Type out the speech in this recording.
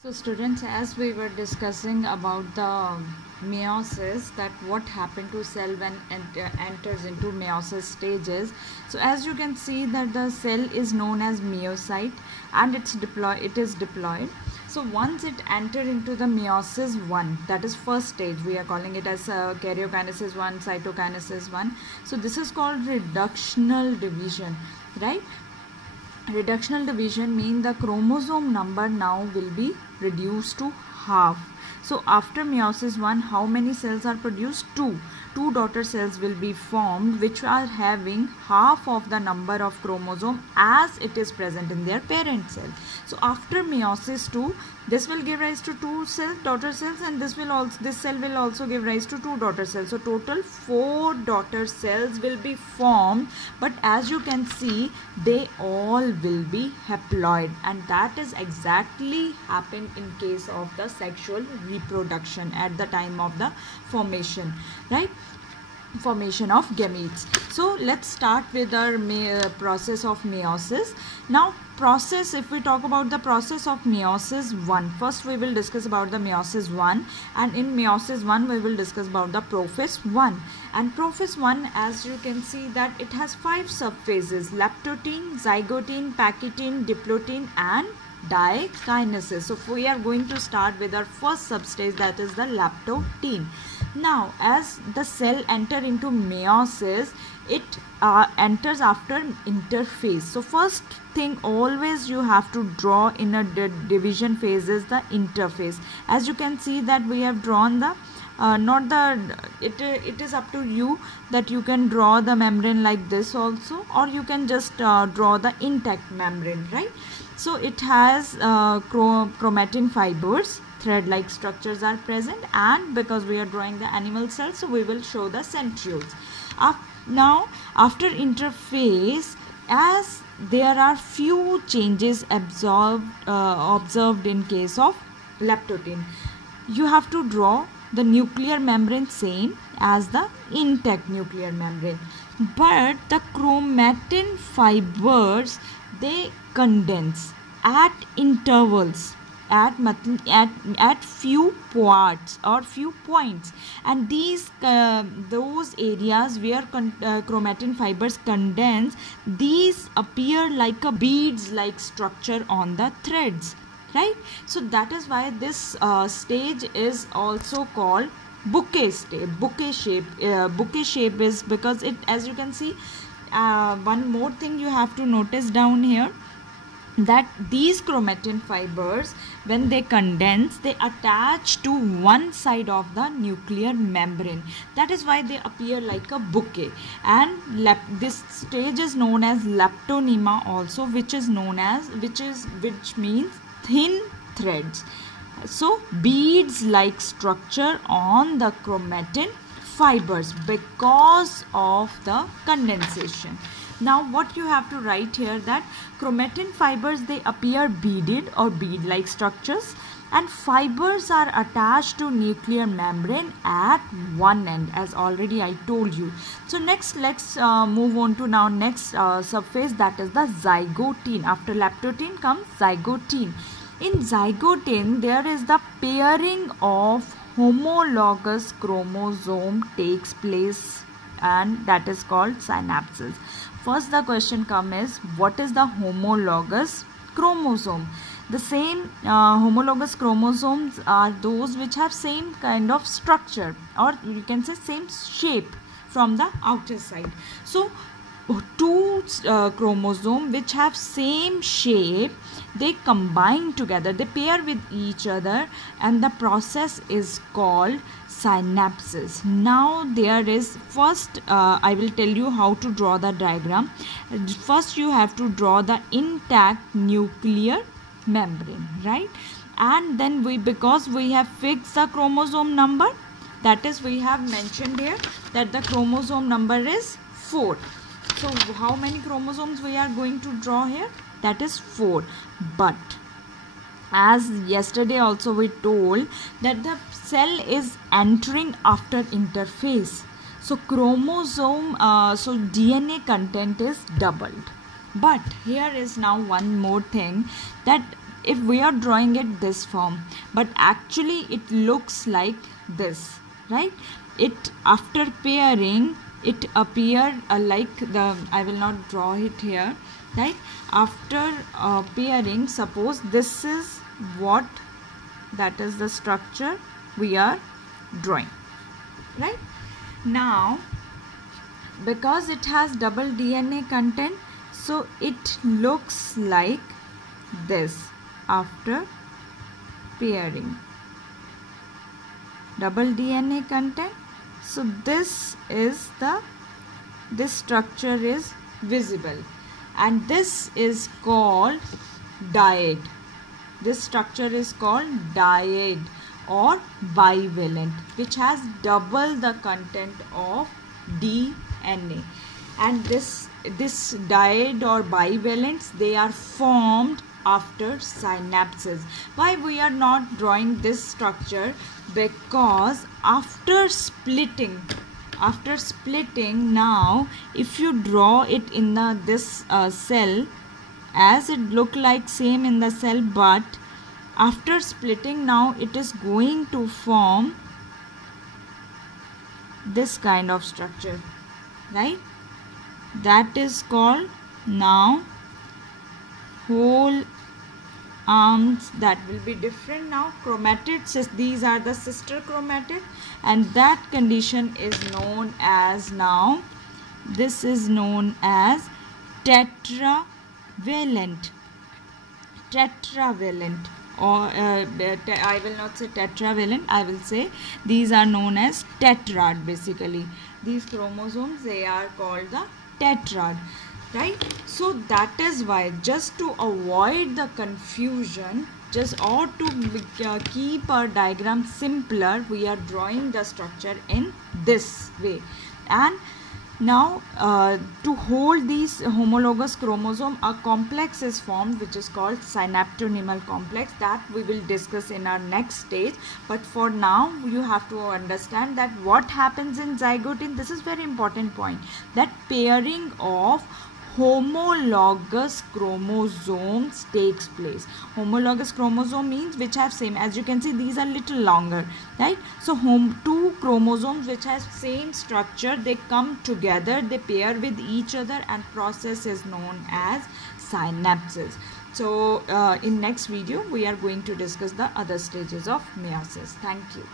So students, as we were discussing about the meiosis, that what happened to cell when enters into meiosis stages. So as you can see that the cell is known as meiocyte and it is diploid. So once it entered into the meiosis 1, that is first stage, we are calling it as karyokinesis 1, cytokinesis 1. So this is called reductional division, right? Reductional division means the chromosome number now will be reduced to half. So after meiosis 1, how many cells are produced? Two daughter cells will be formed which are having half of the number of chromosome as it is present in their parent cell. So after meiosis 2, this will give rise to two daughter cells, and this cell will also give rise to two daughter cells. So total 4 daughter cells will be formed, but as you can see they all will be haploid, and that is exactly happened in case of the sexual reproduction at the time of the formation, right? Formation of gametes. So let's start with our process of meiosis. Now if we talk about the process of meiosis 1, first we will discuss about the meiosis 1, and in meiosis 1 we will discuss about the prophase 1. And prophase 1, as you can see that it has 5 subphases: leptotene, zygotene, pachytene, diplotene and dikinesis. So we are going to start with our first substage, that is the leptotene. Now as the cell enter into meiosis, it enters after interphase. So first thing always you have to draw in a division phase is the interphase. As you can see that we have drawn the it is up to you that you can draw the membrane like this also, or you can just draw the intact membrane, right? So it has chromatin fibers, thread-like structures are present, and because we are drawing the animal cells, so we will show the centrioles. Now after interphase, as there are few changes observed in case of leptotene, you have to draw the nuclear membrane same as the intact nuclear membrane, but the chromatin fibers, they condense at intervals, at few parts or few points, and these those areas where chromatin fibers condense, these appear like a beads like structure on the threads, right? So that is why this stage is also called bouquet stage. Bouquet shape is because it, as you can see, one more thing you have to notice down here, that these chromatin fibers, when they condense, they attach to one side of the nuclear membrane. That is why they appear like a bouquet. And this stage is known as leptonema also, which means thin threads. So beads like structure on the chromatin fibers because of the condensation. Now what you have to write here, that chromatin fibers, they appear beaded or bead-like structures, and fibers are attached to nuclear membrane at one end, as already I told you. So next let's move on to now next subphase, that is the zygotene. After leptotene comes zygotene. In zygotene, there is the pairing of homologous chromosome takes place, and that is called synapses. First the question comes is, what is the homologous chromosome? The same homologous chromosomes are those which have same kind of structure, or you can say same shape from the outer side. So two chromosomes which have same shape, they combine together, they pair with each other, and the process is called synapses. Now there is first I will tell you how to draw the diagram. First you have to draw the intact nuclear membrane, right? And then because we have fixed the chromosome number, that is, we have mentioned here that the chromosome number is 4. So how many chromosomes we are going to draw here? That is 4. But as yesterday also we told that the cell is entering after interphase, so chromosome so DNA content is doubled. But here is now one more thing, that if we are drawing it this form, but actually it looks like this, right? It after pairing it appeared like the, I will not draw it here, right? After pairing, suppose this is what, that is the structure we are drawing, right? Now because it has double DNA content, so it looks like this after pairing. Double DNA content, so this structure is visible, and this is called dyad. This structure is called dyad or bivalent, which has double the content of DNA. And this dyad or bivalents, they are formed after synapses. Why we are not drawing this structure? Because after splitting, now if you draw it in this cell, as it look like same in the cell, but after splitting, now it is going to form this kind of structure, right? That is called now whole arms. That will be different. Now chromatids, these are the sister chromatid, and that condition is known as, now this is known as tetravalent, or I will not say tetravalent, I will say these are known as tetrad. Basically these chromosomes, they are called the tetrad, right? So that is why, just to avoid the confusion, or to keep our diagram simpler, we are drawing the structure in this way. And now to hold these homologous chromosome, a complex is formed which is called synaptonymal complex. That we will discuss in our next stage. But for now you have to understand that what happens in zygote. This is very important point, that pairing of homologous chromosomes takes place. Homologous chromosome means which have same, as you can see these are little longer, right? So two chromosomes which have same structure, they come together, they pair with each other, and process is known as synapses. So in next video we are going to discuss the other stages of meiosis. Thank you.